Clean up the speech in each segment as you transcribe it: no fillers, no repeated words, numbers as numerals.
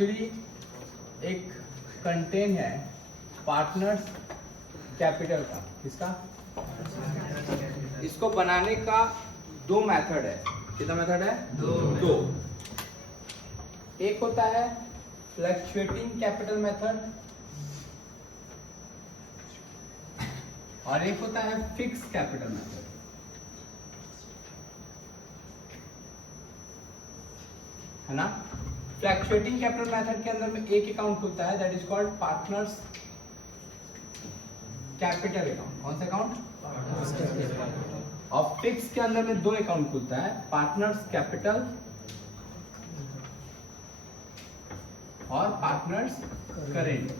Actually एक contain है partners capital का। किसका? इसको बनाने का दो मेथड है। कितना मेथड है? दो। एक होता है फ्लक्चुएटिंग कैपिटल मेथड और एक होता है फिक्स कैपिटल मेथड। है ना? फ्लक्चुएटिंग कैपिटल मेथड के अंदर में एक अकाउंट होता है that is called partners capital account. कौन सा अकाउंट? और फिक्स के अंदर में दो अकाउंट खुलता है, पार्टनर्स कैपिटल और पार्टनर्स करेंट।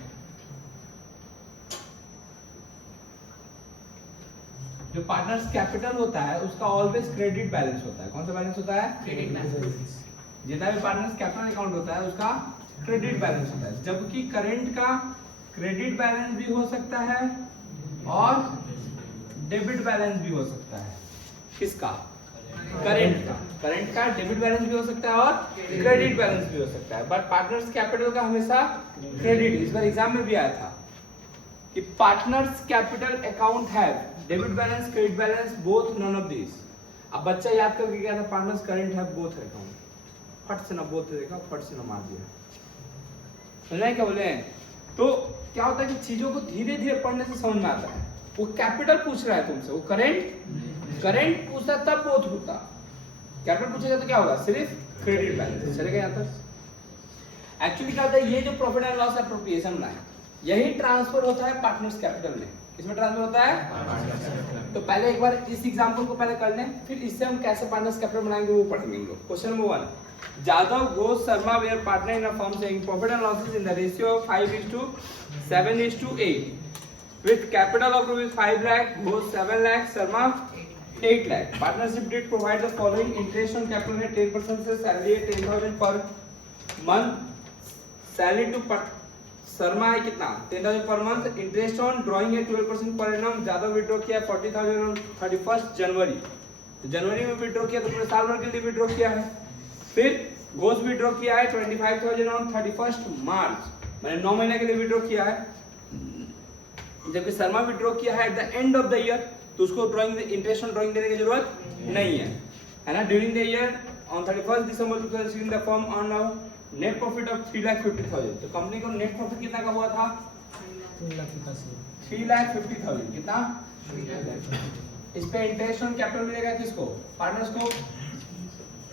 जो पार्टनर्स कैपिटल होता है उसका ऑलवेज क्रेडिट बैलेंस होता है। कौन सा बैलेंस होता है? Credit balance. जितना भी पार्टनर्स कैपिटल अकाउंट होता है उसका क्रेडिट बैलेंस होता है, जबकि करेंट का क्रेडिट बैलेंस भी हो सकता है और डेबिट बैलेंस भी हो सकता है। किसका? करेंट का। करेंट का डेबिट बैलेंस भी हो सकता है और क्रेडिट बैलेंस भी हो सकता है, बट पार्टनर्स कैपिटल का हमेशा क्रेडिट। इस बार एग्जाम में भी आया था कि partners capital account have debit balance, credit balance, both, none of this. अब बच्चा याद करके गया था partners current have both account, फट से ना बोथ देखा, फट से ना मार दिया। समझ रहे क्या बोले? तो क्या होता है कि चीजों को धीरे धीरे पढ़ने से समझ में आता है। वो कैपिटल पूछ रहा है तुमसे, वो करेंट पूछता तब बोथ होता। कैपिटल पूछेगा तो क्या होगा? सिर्फ क्रेडिट बैलेंस। चलेगा यहाँ तक? एक्चुअली क्या होता है, ये जो प्रॉफिट एंड लॉस एप्रोप्रिएशन बना है यही ट्रांसफर होता है पार्टनर्स कैपिटल में। इसमें ट्रांसफर होता है। तो पहले एक बार इस एग्जांपल को पहले कर लें, फिर इससे हम कैसे पार्टनर्स कैपिटल बनाएंगे वो पढ़ेंगे हम लोग। Question number 1, Jadhav, Ghosh, Sharma were partner in a firm saying profit and losses in the ratio of 5:7:8 with capital of rupees 5 lakh, Ghosh 7 lakh, Sharma 8 lakh. Partnership did provide the following: interest on capital है 10% से, salary है 10,000 per month, salary to Sharma है कितना? 10,000 per month, interest on drawing है 12% per annum. Jadhav withdraw किया 40,000 on 31st जनवरी, तो जनवरी में withdraw किया तो पूरे साल भर के लिए विड्रॉ किया है। फिर घोष विड्रॉ किया है 25,000 ऑन 31st मार्च, मैंने 9 महीने के लिए विड्रॉ किया है। जबकि शर्मा विड्रॉ किया है at the end of the year, तो उसको ड्राइंग इंटरेस्ट ऑन ड्राइंग देने की जरूरत नहीं है ना। During the year on 31st December 2016 the firm earn a net profit of 3,50,000। तो कंपनी को नेट प्रॉफिट कितना का हुआ था? 3,50,000। कितना? इस पे इंटरेस्ट ऑन कैपिटल मिलेगा किसको? पार्टनर्स को।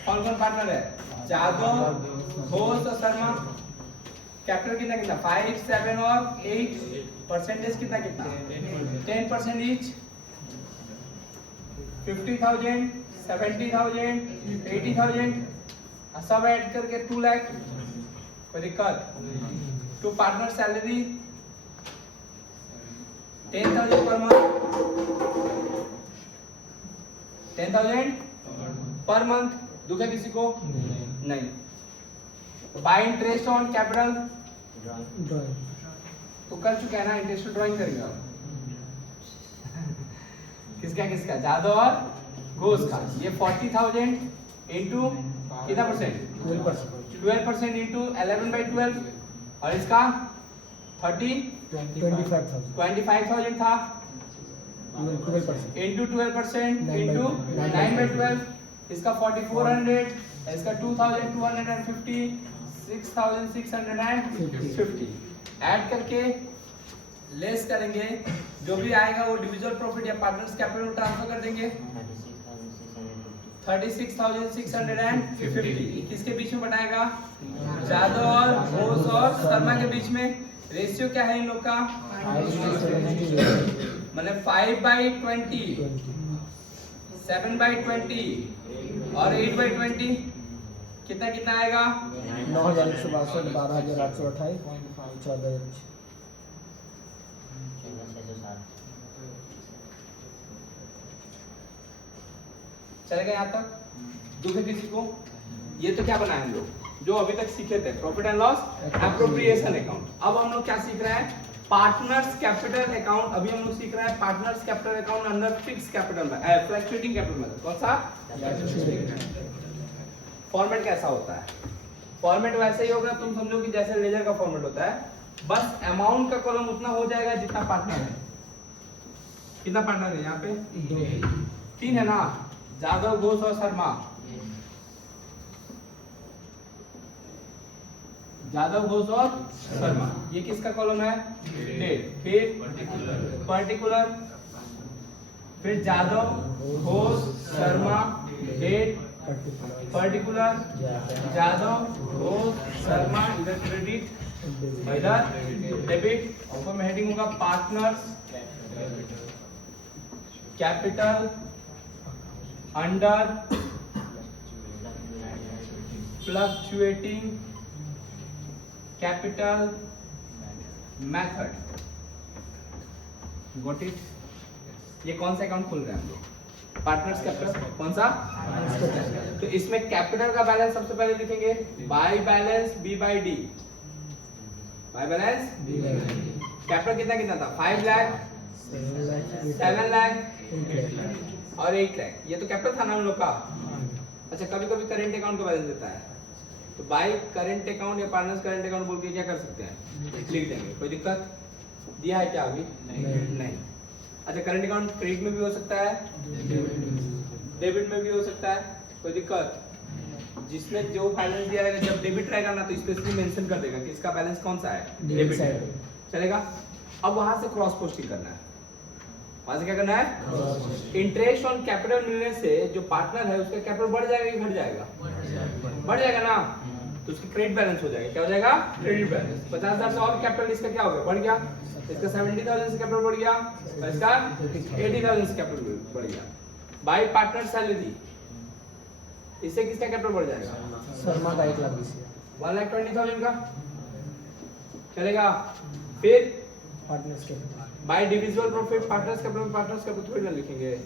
कौन कौन पार्टनर है? जादव, घोष और शर्मा। कैपिटल कितना कितना? 5, 7 और 8। परसेंटेज कितना कितना? 10% ईच। 50,000, 70,000, 80,000 सब ऐड करके 2 लाख। कोई दिक्कत? To partner salary 10,000 per month, 10,000 per month. दुख है किसी को? नहीं। बाय इंटरेस्ट ऑन कैपिटल तो कर चुका है ना, इंटरेस्ट ड्राइंग करेगा। किसका किसका? जादव और घोष का। ये 40,000 इंटू कितना परसेंट? 12% इंटू 11/12 और इसका 25,000 था इंटू 12% इंटू 9/12, इसका 4,400, इसका 2,250, 6,650 ऐड करके लेस करेंगे, जो भी आएगा वो डिविजल प्रॉफिट या पार्टनर्स कैपिटल में ट्रांसफर कर देंगे। 36,650 किसके बीच में बटाएगा? जादव और घोष और शर्मा के बीच में। रेशियो क्या है इन लोग का? मतलब 5/20, 7/20 और 8/20 कितना कितना आएगा? 9,162, 12,828, 14,000। चलेगा यहाँ तक? दुख है किसी को? ये तो क्या बनाए हम लोग जो अभी तक सीखे थे, profit and loss appropriation account. अब हम लोग क्या सीख रहे हैं? Partners capital account. अभी हम लोग सीख रहे हैं partners capital account under fix capital में, फ्लक्चुएटिंग कैपिटल में। कौन सा फॉर्मेट? कैसा होता है फॉर्मेट वैसे ही होगा, तुम समझो कि जैसे लेजर का फॉर्मेट होता है, बस अमाउंट का कॉलम उतना हो जाएगा जितना पार्टनर है। कितना पार्टनर है यहाँ पे? 3 है ना, जादव, घोष और शर्मा। जादव, घोष और शर्मा, ये किसका कॉलम है? डेट। फिर पर्टिकुलर, फिर जादव, घोष, शर्मा, डेट, पर्टिकुलर, जादव, घोष, शर्मा, इधर क्रेडिट, इधर डेबिट, ऊपर में हेडिंग होगा partners, capital, under, fluctuating capital method. Got it? ये कौन सा अकाउंट खोल रहे हैं हम लोग? Partners capital. कौन सा? तो इसमें कैपिटल का बैलेंस सबसे पहले लिखेंगे, by balance b by d. By balance capital कितना कितना था? 5 लाख, 7 लाख और 8 लाख। ये तो कैपिटल था ना हम लोग का। अच्छा, कभी कभी करेंट अकाउंट का बैलेंस देता है, तो बाय करेंट अकाउंट या पार्टनर्स करेंट अकाउंट बोल के क्या कर सकते हैं? लिख देंगे। कोई दिक्कत? दिया है क्या अभी? नहीं। अच्छा, करंट अकाउंट क्रेडिट में भी हो सकता है, डेबिट में भी हो सकता है। कोई दिक्कत? जिसमें जो बैलेंस दिया रहेगा, जब डेबिट रहेगा ना तो स्पेशली मेंशन कर देगा कि इसका बैलेंस कौन सा है, डेबिट है। चलेगा? अब वहां से क्रॉस पोस्टिंग करना है। वहां से क्या करना है? इंटरेस्ट ऑन कैपिटल मिलने से जो पार्टनर है उसका कैपिटल बढ़ जाएगा कि घट जाएगा? बढ़ जाएगा ना, तो उसकी क्रेडिट बैलेंस हो जाएगा। क्या हो जाएगा? Credit balance. 50,000 से और कैपिटल इसका क्या हो गया? बढ़ गया। इसका 70,000 से कैपिटल बढ़ गया और इसका 80,000 से कैपिटल बढ़ गया। बाय पार्टनर सैलरी, इससे किसका कैपिटल बढ़ जाएगा? शर्मा का 1,20,000 1,20,000 का। चलेगा? फिर partners capital by divisible profit, partners capital थोड़ी ना लिखेंगे।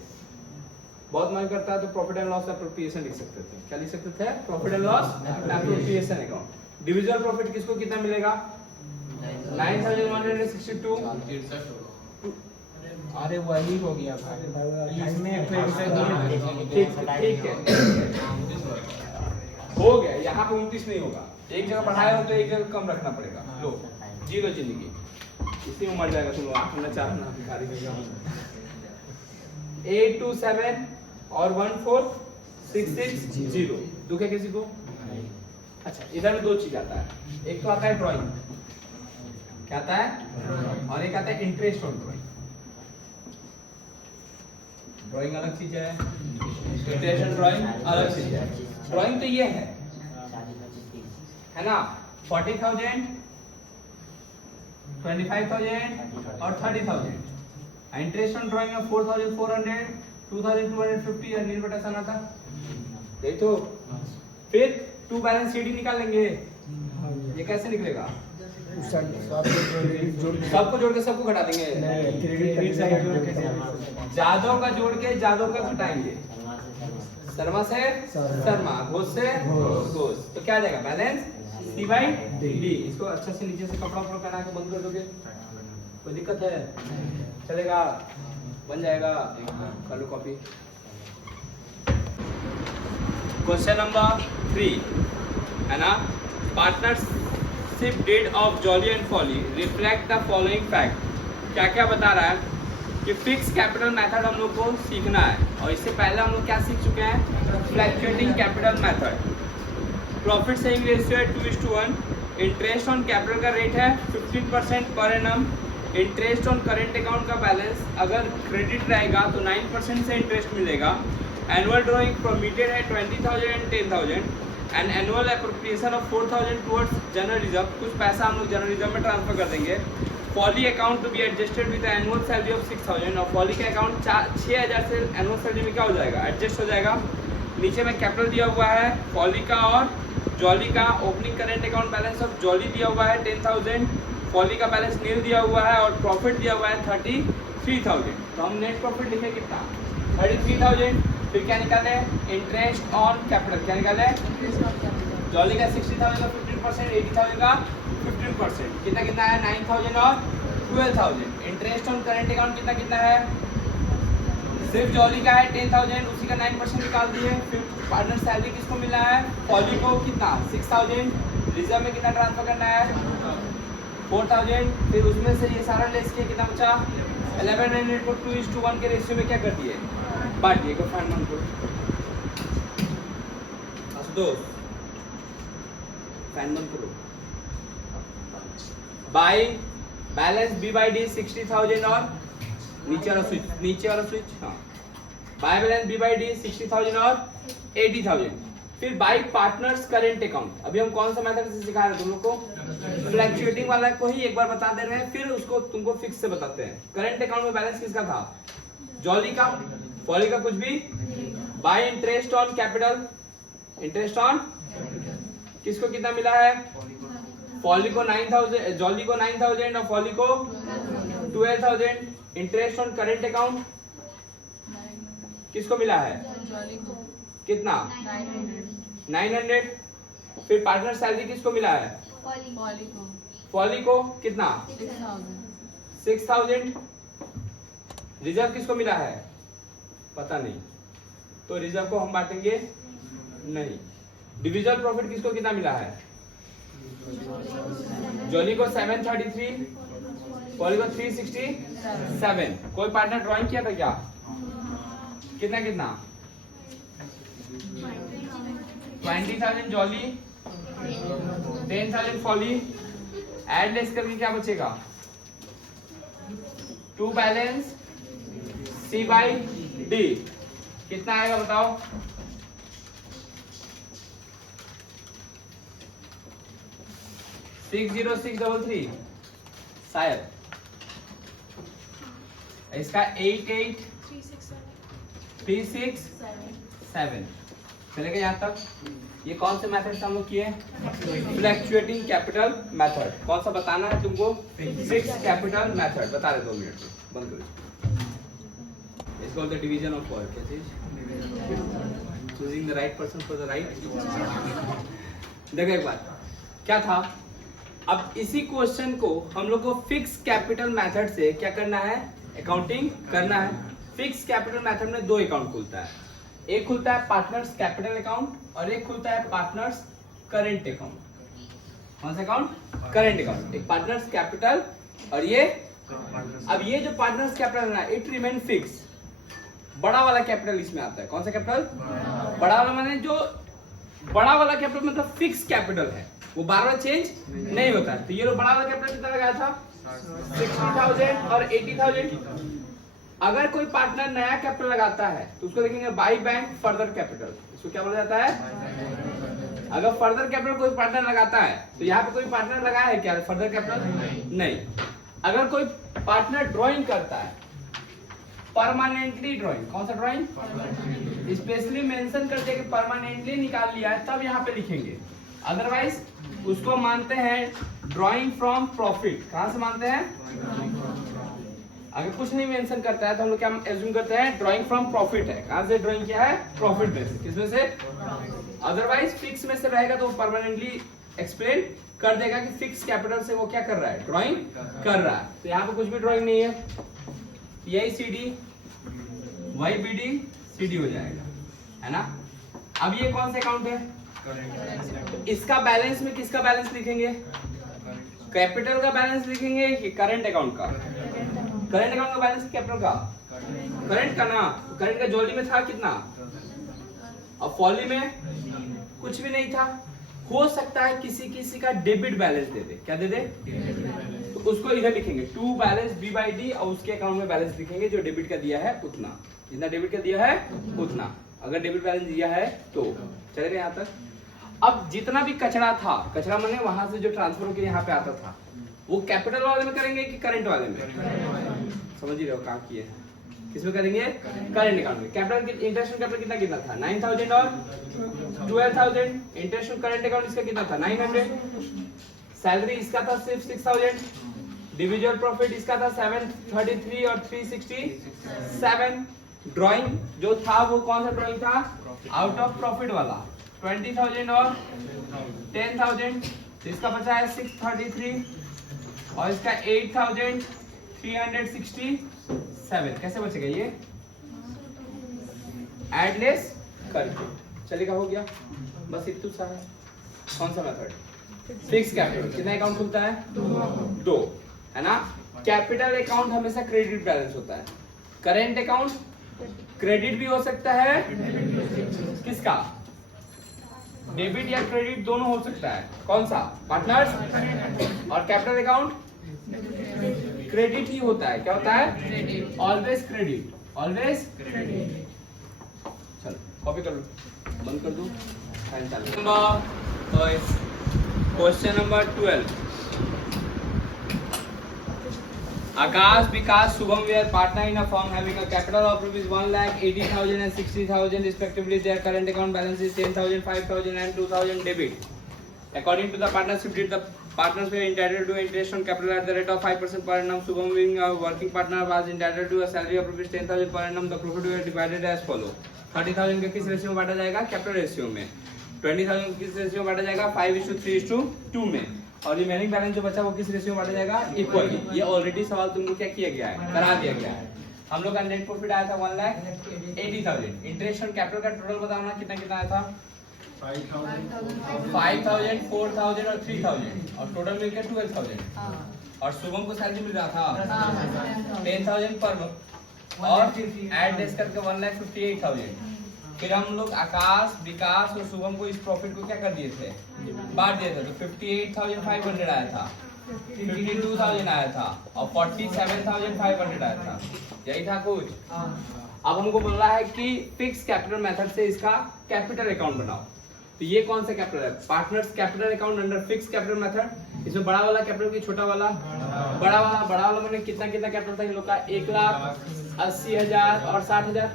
बहुत मन करता है तो प्रॉफिट एंड लॉस एप्रोप्रिएशन लिख सकते थे। क्या लिख सकते थे? Profit and loss appropriation account. Divisible profit किसको कितना मिलेगा? 9,162। अरे वही हो गया इसमें फिर से ठीक है, हो गया। यहाँ पे 29 नहीं होगा, एक जगह बढ़ाया हो तो एक जगह कम रखना पड़ेगा। लो, 0 जिंदगी, इसी में मर जाएगा। तुम आठ ना 4 ना भिखारी देगा। 827 और 14,660 दुखे किसी को? अच्छा, इधर में 2 चीज आता है। एक तो आता है ड्राइंग, क्या आता है? और एक आता है इंटरेस्ट ऑन ड्राइंग। ड्राइंग अलग चीज है, इंटरेस्ट ऑन ड्राइंग अलग चीज है। ड्राइंग तो ये है ना, 40,000, 25,000 और 30,000। इंटरेस्ट ऑन ड्राइंग में 4,400, 2,250 और नील बटा सना था। देखो, फिर 2 बैलेंस शीट निकाल लेंगे। ये कैसे निकलेगा? सबको जोड़ के सबको घटा देंगे। जादव का जोड़ के जादव का घटाएंगे, शर्मा से शर्मा, घोष से घोष। तो क्या आ जाएगा? Balance C by D। इसको अच्छा से नीचे से कपड़ा पहना के बंद कर दोगे, कोई दिक्कत है? चलेगा? बन जाएगा। कर लो कॉपी। क्वेश्चन नंबर 3 है ना, partnership deed of Jolly and Folly reflect the following fact. क्या क्या बता रहा है कि फिक्स कैपिटल मेथड हम लोग को सीखना है, और इससे पहले हम लोग क्या सीख चुके हैं? Fluctuating capital method. Profit saving ratio है 2:1। इंटरेस्ट ऑन कैपिटल का रेट है 15% per annum. Interest on current account का बैलेंस अगर क्रेडिट रहेगा तो 9% से इंटरेस्ट मिलेगा। एनुअल ड्रॉइंग परमिटेड है 20,000 and 10,000 and annual appropriation of 4,000 towards general reserve. कुछ पैसा हम लोग जनरल रिजर्व में ट्रांसफर कर देंगे। Folly account to be adjusted with annual salary of 6,000। और फॉली का अकाउंट 6,000 से एनुअल सैलरी में क्या हो जाएगा? एडजस्ट हो जाएगा। नीचे में कैपिटल दिया हुआ है फॉली का और जॉली का। Opening current account balance of jolly दिया हुआ है 10,000, फॉली का बैलेंस नील दिया हुआ है और प्रॉफिट दिया हुआ है 33,000। तो हम नेट प्रॉफिट लिखे कितना? 33,000। फिर क्या निकाले? Interest on capital. क्या निकाले? जॉली का 60,000 का 15%, 80,000 का 15%। कितना कितना है? 9,000 और 12,000। इंटरेस्ट ऑन करेंट अकाउंट कितना कितना है? सिर्फ जॉली का है 10,000, उसी का 9% निकाल दिए। फिर पार्टनर सैलरी किसको मिला है? फॉली को कितना? 6,000। रिजर्व में कितना ट्रांसफर करना है 4000, फिर उसमें से ये सारा लेस किया कितना बचा 1100 को 2:1 के रेशियो में क्या कर दिए बांट दिए। फाइंड वन को आशुतोष फाइंड वन करो। By balance b by d 60,000 और नीचे वाला स्विच हाँ by balance b by d 60,000 और 80,000। फिर बाय पार्टनर्स करेंट अकाउंट। अभी हम कौन सा मेथड से सिखा रहे हैं तुम लोग को फ्लैक्चुएटिंग वाला को ही एक बार बता दे रहे हैं, फिर उसको तुमको फिक्स से बताते हैं। करंट अकाउंट में बैलेंस किसका था जॉली का, फॉली का कुछ भी। Bye interest on capital, interest on किसको कितना मिला है फॉली को 9,000, जॉली को 9,000 और फॉली को 12,000। इंटरेस्ट ऑन करेंट अकाउंट किसको मिला है कितना 900। फिर पार्टनर सैलरी किसको मिला है फॉली को कितना 6,000। रिजर्व किसको मिला है पता नहीं, तो रिजर्व को हम बांटेंगे नहीं। डिविजन प्रॉफिट किसको कितना मिला है जॉली को 733, फॉली को 367। कोई पार्टनर ड्राइंग किया था क्या कितना कितना 20,000 जॉली 10,000 फॉली। एड लेस करके क्या बचेगा 2 बैलेंस सी बाई डी कितना आएगा बताओ 60633 शायद। इसका 88,367 चलेगा यहाँ तक। ये कौन से मेथड से हम लोग किए फ्लैक्चुएटिंग कैपिटल मेथड। कौन सा बताना है तुमको फिक्स कैपिटल मेथड बता रहे 2 मिनट में बंद करो। It's called the division of work. क्या चीज choosing the right person for the right. देखो एक बात क्या था, अब इसी क्वेश्चन को हम लोग को फिक्स कैपिटल मेथड से क्या करना है अकाउंटिंग करना है। फिक्स कैपिटल मेथड में 2 अकाउंट खुलता है, एक खुलता है पार्टनर्स कैपिटल अकाउंट और एक खुलता है पार्टनर्स करेंट अकाउंट। कौन सा अकाउंट करेंट अकाउंट। एक पार्टनर्स कैपिटल और ये अब ये जो पार्टनर्स कैपिटल है इट रिमेन फिक्स। बड़ा वाला कैपिटल इसमें आता है। कौन सा कैपिटल बड़ा वाला, माने जो बड़ा वाला कैपिटल मतलब फिक्स कैपिटल है, वो बार बार चेंज नहीं होता है। तो ये बड़ा वाला कैपिटल कितना लगाया था 60,000 और 80,000। अगर कोई पार्टनर नया कैपिटल लगाता है तो उसको लिखेंगे बाय बैंक फर्दर कैपिटल। इसको क्या बोला जाता है अगर फर्दर कैपिटल कोई पार्टनर लगाता है तो यहाँ पे कोई पार्टनर लगाया है क्या फर्दर कैपिटल नहीं। अगर कोई पार्टनर ड्राइंग करता है परमानेंटली ड्राइंग, कौन सा ड्राइंग स्पेशली मेंशन कर दिया कि परमानेंटली निकाल लिया है तब यहाँ पे लिखेंगे। अदरवाइज उसको मानते हैं ड्राइंग फ्रॉम प्रॉफिट। कहां से मानते हैं अगर कुछ नहीं मेंशन करता है तो हम लोग क्या एज्यूम करते हैं ड्राइंग फ्रॉम प्रॉफिट है। कहां से ड्राइंग किया है प्रॉफिट में से, किसमें से अदरवाइज फिक्स में से रहेगा तो परमानेंटली एक्सप्लेन कर देगा कि फिक्स कैपिटल से वो क्या कर रहा है ड्राइंग कर रहा है। तो यहाँ पे कुछ भी ड्राइंग नहीं है, यही CD वही BD CD हो जाएगा है ना। अब ये कौन सा अकाउंट है इसका बैलेंस में किसका बैलेंस लिखेंगे कैपिटल का बैलेंस लिखेंगे कि करंट अकाउंट का। करंट अकाउंट का बैलेंस कैपिटल का करंट का ना। करंट का जॉली में था कितना और फॉली में कुछ भी नहीं था। हो सकता है किसी किसी का डेबिट बैलेंस दे दे, क्या दे दे तो उसको इधर लिखेंगे 2 बैलेंस B बाई D और उसके अकाउंट में बैलेंस लिखेंगे जो डेबिट का दिया है उतना, जितना डेबिट का दिया है उतना। अगर डेबिट बैलेंस दिया है तो चलेगा यहाँ तक। अब जितना भी कचरा था, कचरा माने वहां से जो ट्रांसफर होकर यहाँ पे आता था, वो कैपिटल वाले में करेंगे कि करंट वाले में समझ ही रहे हो कहाँ किए किसमें करेंगे करंट अकाउंट में। कैपिटल इंटरेस्ट कैपिटल कितना कितना था 9,000 और 12,000। इंटरेस्ट करंट अकाउंट इसका कितना था 900। सैलरी इसका था सिर्फ 6,000। डिविजन प्रॉफिट इसका था 733 और 367। ड्राइंग जो था वो कौन सा ड्राइंग था आउट ऑफ प्रॉफिट वाला 20,000 और 10,000। इसका बचा है 633 और इसका 8,367। कैसे बचेगा ये एडलेस करके चलेगा, हो गया बस इतना सा है। कौन सा मेथड फिक्स कैपिटल कितना अकाउंट खुलता है? 2, है ना? कैपिटल अकाउंट हमेशा क्रेडिट बैलेंस होता है। करेंट अकाउंट क्रेडिट भी हो सकता है, किसका? डेबिट या क्रेडिट दोनों हो सकता है। कौन सा? पार्टनर्स। और कैपिटल अकाउंट क्रेडिट ही होता है। क्या होता है? Always credit, always credit. चलो कॉपी कर लो, बंद कर दो। Question number 12। Akash, Vikas, Shubham were partner in a firm having a capital of rupees 1,80,000 and 60,000 respectively. Their current account balance is 10,000, 5,000 and 2,000 debit. According to the partnership deed, the partners were entitled to interest on capital at the rate of 5% per annum. Shubham, being a working partner, was entitled to a salary of rupees 10,000 per annum. The profit were divided as follow. 30,000 का किस ratio में बांटा जाएगा? Capital ratio में। 20,000 किस ratio में बांटा जाएगा? 5:3:2 में। और रिमेनिंग बैलेंस जो बचा वो किस रेशियो में बांटा जाएगा? इक्वली। ये ऑलरेडी सवाल तुमको क्या किया गया है? करा दिया गया है। हम लोग का नेट प्रॉफिट आया था 1,80,000। इंटरेस्ट ऑन कैपिटल का टोटल बताना कितना कितना आया था? 5,000, 4,000 और 3,000 और टोटल मिलकर 12,000। और शुभम को सैलरी मिल रहा था 10,000 पर मंथ और ऐड लेस करके 1,58,000। फिर हम लोग आकाश, विकास और शुभम को इस प्रॉफिट को क्या कर दिए थे? बांट दिए थे। तो 58,500 आया था, 52,000 आया था और 47,500 आया था। यही था कुछ। अब हमको बोल रहा है कि फिक्स कैपिटल मेथड से इसका कैपिटल अकाउंट बनाओ। तो ये कौन सा कैपिटल है? Partners capital account under fix capital method. इसमें बड़ा वाला कैपिटल की छोटा वाला? बड़ा वाला मैंने कितना कितना कैपिटल था इन लोग का? 1,80,000 और 60,000।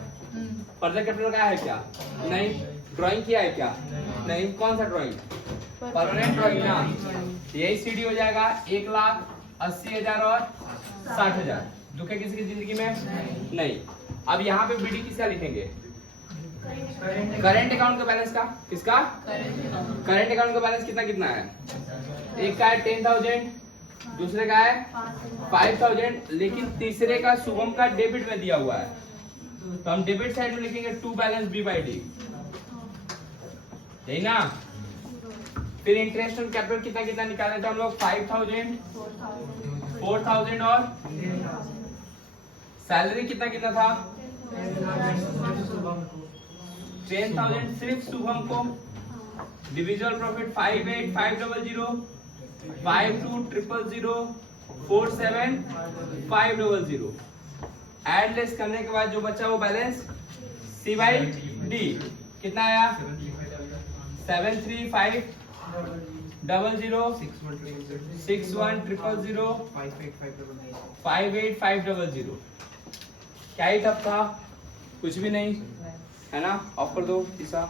फर्दर कैपिटल का है क्या? नहीं। ड्राइंग किया है क्या? नहीं। कौन सा ड्राइंग? परमानेंट ड्राइंग ना। यही सीडी हो जाएगा 1,80,000 और 60,000। दुख है किसी की जिंदगी में? नहीं। अब यहाँ पे बीडी किसका लिखेंगे? करेंट अकाउंट का बैलेंस का। किसका? करेंट अकाउंट का बैलेंस कितना कितना है? एक का है 10,000, दूसरे का है 5,000, लेकिन तीसरे का शुभम का डेबिट में दिया हुआ है। तो हम डेबिट साइड में लिखेंगे टू बैलेंस B/D, यही ना। फिर इंटरेस्ट ऑन कैपिटल कितना कितना निकाले थे हम लोग? 5,000, 4,000 और सैलरी कितना कितना था? 10,000 सिर्फ शुभम को। डिविजुअल प्रॉफिट 58,500, 52,000, 47,500। एड लेस करने के बाद जो बचा वो बैलेंस C/D कितना आया? 7,3,500, 61,000, 58,500। क्या ही टफ था? कुछ भी नहीं, है ना? ऑफ कर दो तीसरा।